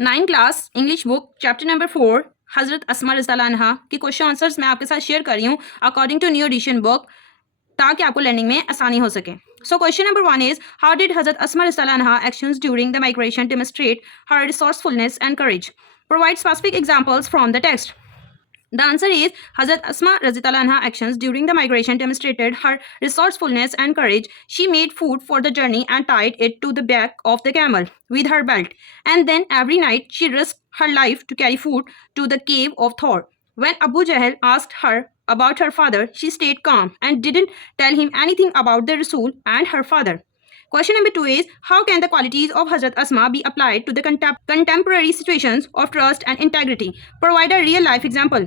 9 class English book chapter number 4 हजरत अस्मा रज़ियल्लाहु अन्हा की क्वेश्चन आंसर्स मैं आपके साथ शेयर कर रही हूँ according to new edition book ताकि आपको लर्निंग में आसानी हो सके. So question number 1 is, how did Hazrat Asma रज़ियल्लाहु अन्हा actions during the migration demonstrate her resourcefulness and courage? Provide specific examples from the text. The answer is, Hazrat Asma Razitala Anha actions during the migration demonstrated her resourcefulness and courage. She made food for the journey and tied it to the back of the camel with her belt. And then every night she risked her life to carry food to the cave of Thor. When Abu Jahl asked her about her father, she stayed calm and didn't tell him anything about the Rasul and her father. Question number 2 is, how can the qualities of Hazrat Asma be applied to the contemporary situations of trust and integrity? Provide a real life example.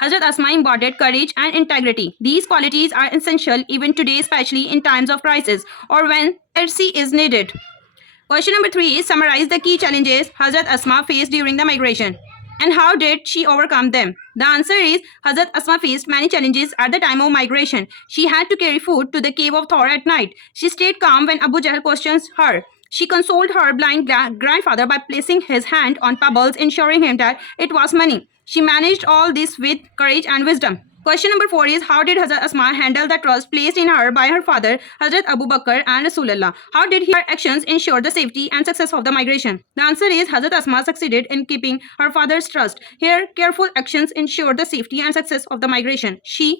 Hazrat Asma embodied courage and integrity. These qualities are essential even today, especially in times of crisis or when mercy is needed. Question number 3 is, summarize the key challenges Hazrat Asma faced during the migration and how did she overcome them? The answer is, Hazrat Asma faced many challenges at the time of migration. She had to carry food to the cave of Thor at night. She stayed calm when Abu Jahl questions her. She consoled her blind grandfather by placing his hand on pebbles, ensuring him that it was money. She managed all this with courage and wisdom. Question number 4 is, how did Hazrat Asma handle the trust placed in her by her father, Hazrat Abu Bakr and Rasulullah? How did her actions ensure the safety and success of the migration? The answer is, Hazrat Asma succeeded in keeping her father's trust. Here, careful actions ensured the safety and success of the migration. She